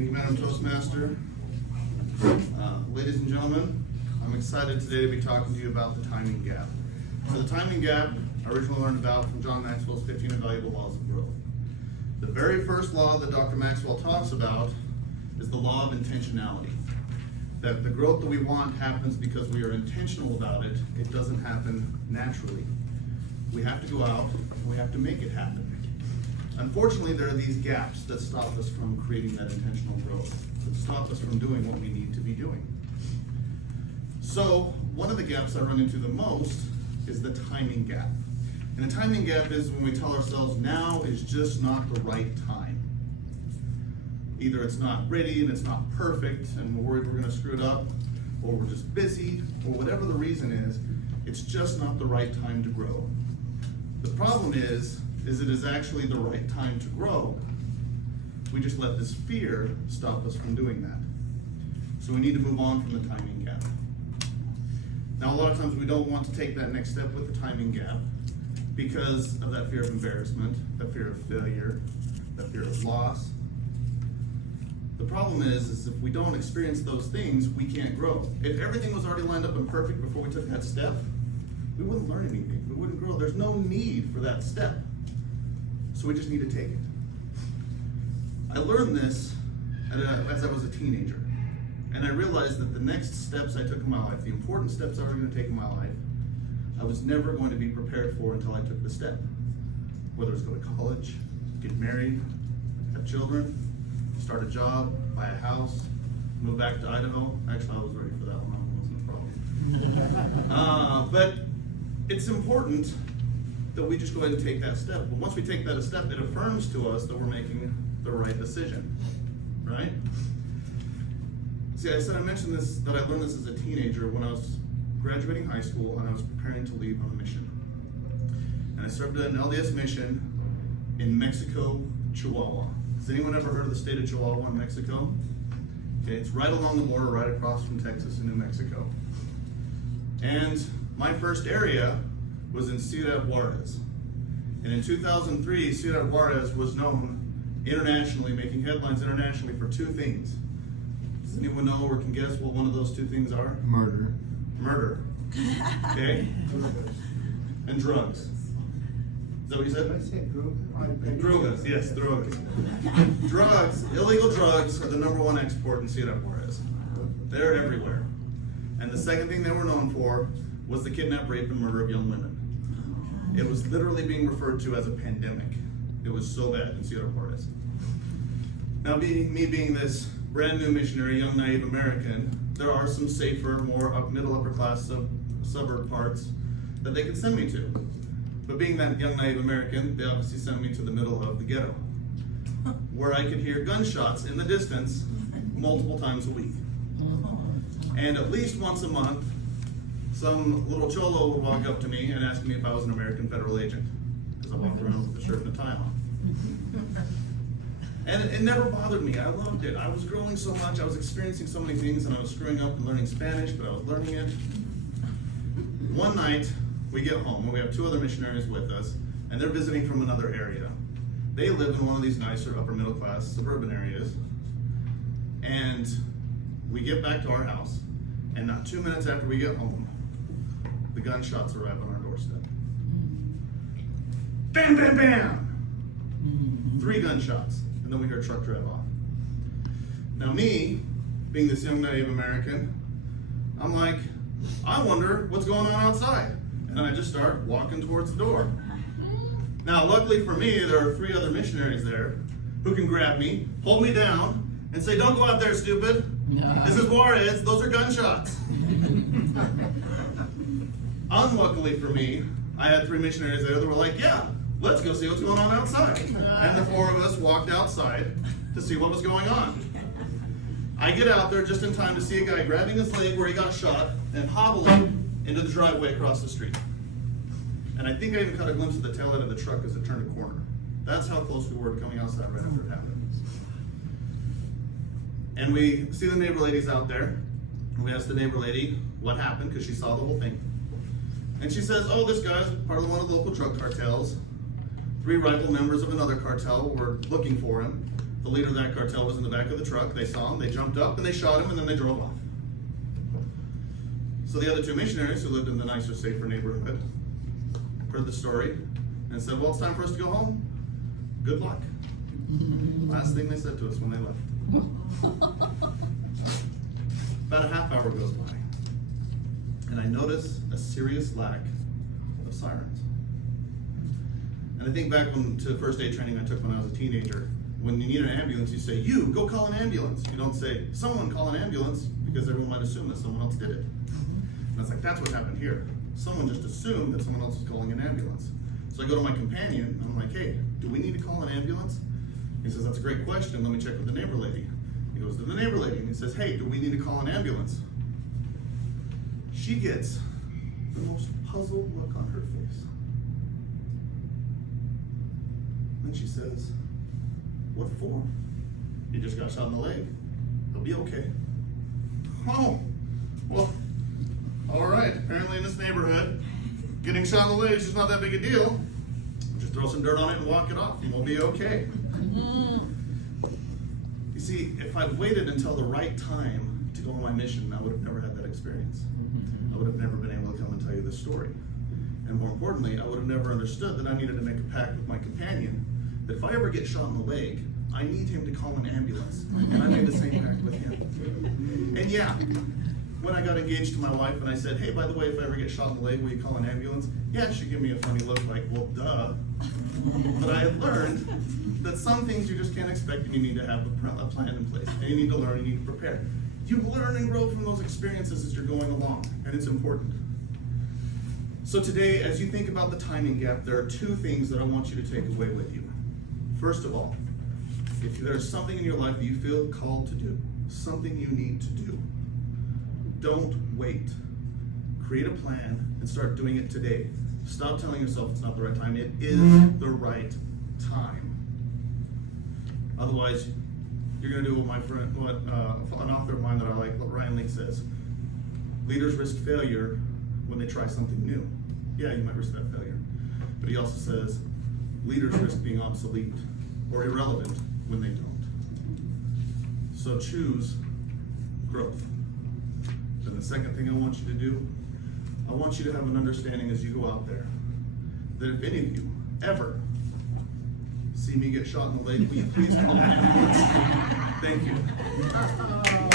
Thank you, Madam Toastmaster. Ladies and gentlemen, I'm excited today to be talking to you about the timing gap. So the timing gap I originally learned about from John Maxwell's 15 Invaluable Laws of Growth. The very first law that Dr. Maxwell talks about is the Law of Intentionality. That the growth that we want happens because we are intentional about it. It doesn't happen naturally. We have to go out and we have to make it happen. Unfortunately, there are these gaps that stop us from creating that intentional growth, that stop us from doing what we need to be doing. So, one of the gaps I run into the most is the timing gap. And the timing gap is when we tell ourselves now is just not the right time. Either it's not ready and it's not perfect and we're worried we're going to screw it up, or we're just busy, or whatever the reason is, it's just not the right time to grow. The problem is it is actually the right time to grow. We just let this fear stop us from doing that. So we need to move on from the timing gap. Now, a lot of times we don't want to take that next step with the timing gap because of that fear of embarrassment, that fear of failure, that fear of loss. The problem is if we don't experience those things, we can't grow. If everything was already lined up and perfect before we took that step, we wouldn't learn anything. We wouldn't grow. There's no need for that step. So we just need to take it. I learned this as I was a teenager. And I realized that the next steps I took in my life, the important steps I was going to take in my life, I was never going to be prepared for until I took the step. Whether it's go to college, get married, have children, start a job, buy a house, move back to Idaho. Actually, I was ready for that one. That wasn't a problem. But it's important that we just go ahead and take that step. But once we take that step, it affirms to us that we're making the right decision, right? See, I mentioned this, that I learned this as a teenager when I was graduating high school and I was preparing to leave on a mission. And I served an LDS mission in Mexico, Chihuahua. Has anyone ever heard of the state of Chihuahua in Mexico? Okay, it's right along the border, right across from Texas and New Mexico. And my first area was in Ciudad Juarez. And in 2003, Ciudad Juarez was known internationally, making headlines internationally for two things. Does anyone know or can guess what one of those two things are? Murder. Murder. Okay? And drugs. Is that what you said? I said Drogas, yes, drogas. Drugs, illegal drugs are the #1 export in Ciudad Juarez. They're everywhere. And the second thing they were known for was the kidnap, rape, and murder of young women. It was literally being referred to as a pandemic. It was so bad in Ciudad Juarez. Now, me being this brand new missionary, young naive American, there are some safer, more middle upper class suburb parts that they could send me to. But being that young naive American, they obviously sent me to the middle of the ghetto, where I could hear gunshots in the distance multiple times a week. And at least once a month, some little cholo would walk up to me and ask me if I was an American federal agent, because I walked around with a shirt and a tie on. And it never bothered me. I loved it. I was growing so much. I was experiencing so many things, and I was screwing up and learning Spanish, but I was learning it. One night, we get home, and we have two other missionaries with us, and they're visiting from another area. They live in one of these nicer upper middle class suburban areas. And we get back to our house, and not 2 minutes after we get home, the gunshots arrive on our doorstep. Bam, bam, bam! 3 gunshots, and then we hear a truck drive off. Now me, being this young naive American, I'm like, I wonder what's going on outside. And I just start walking towards the door. Now, luckily for me, there are 3 other missionaries there who can grab me, hold me down, and say, don't go out there, stupid. No. This is Juarez, those are gunshots. Unluckily for me, I had 3 missionaries there that were like, yeah, let's go see what's going on outside. And the 4 of us walked outside to see what was going on. I get out there just in time to see a guy grabbing his leg where he got shot and hobbling into the driveway across the street. And I think I even caught a glimpse of the taillight of the truck as it turned a corner. That's how close we were to coming outside right after it happened. And we see the neighbor ladies out there. And we ask the neighbor lady what happened, because she saw the whole thing. And she says, oh, this guy's part of one of the local drug cartels. 3 rival members of another cartel were looking for him. The leader of that cartel was in the back of the truck. They saw him, they jumped up, and they shot him, and then they drove off. So the other two missionaries who lived in the nicer, safer neighborhood heard the story and said, well, it's time for us to go home. Good luck. Last thing they said to us when they left. About a half hour goes by, and I notice a serious lack of sirens. And I think back to the first aid training I took when I was a teenager. When you need an ambulance, you say, you, go call an ambulance. You don't say, someone call an ambulance, because everyone might assume that someone else did it. And it's like, that's what happened here. Someone just assumed that someone else was calling an ambulance. So I go to my companion, and I'm like, hey, do we need to call an ambulance? He says, that's a great question. Let me check with the neighbor lady. He goes to the neighbor lady, and he says, hey, do we need to call an ambulance? She gets the most puzzled look on her face. Then she says, what for? He just got shot in the leg. He'll be okay. Oh, well, all right. Apparently in this neighborhood, getting shot in the leg is just not that big a deal. Just throw some dirt on it and walk it off, and we'll be okay. You see, if I'd waited until the right time to go on my mission, I would have never had that experience. I would have never been able to come and tell you this story. And more importantly, I would have never understood that I needed to make a pact with my companion that if I ever get shot in the leg, I need him to call an ambulance. And I made the same pact with him. And yeah, when I got engaged to my wife and I said, hey, by the way, if I ever get shot in the leg, will you call an ambulance? Yeah, she gave me a funny look like, well, duh. But I had learned that some things you just can't expect, and you need to have a plan in place. And you need to learn, you need to prepare. You learn and grow from those experiences as you're going along, and it's important. So today, as you think about the timing gap, there are two things that I want you to take away with you. First of all, if there's something in your life that you feel called to do, something you need to do, don't wait. Create a plan and start doing it today. Stop telling yourself it's not the right time. It is the right time. Otherwise, you're going to do what an author of mine that I like, what Ryan Lake says. Leaders risk failure when they try something new. Yeah, you might risk that failure. But he also says, leaders risk being obsolete or irrelevant when they don't. So choose growth. Then the second thing I want you to do, I want you to have an understanding as you go out there that if any of you ever see me get shot in the leg, will you please call an ambulance? Thank you.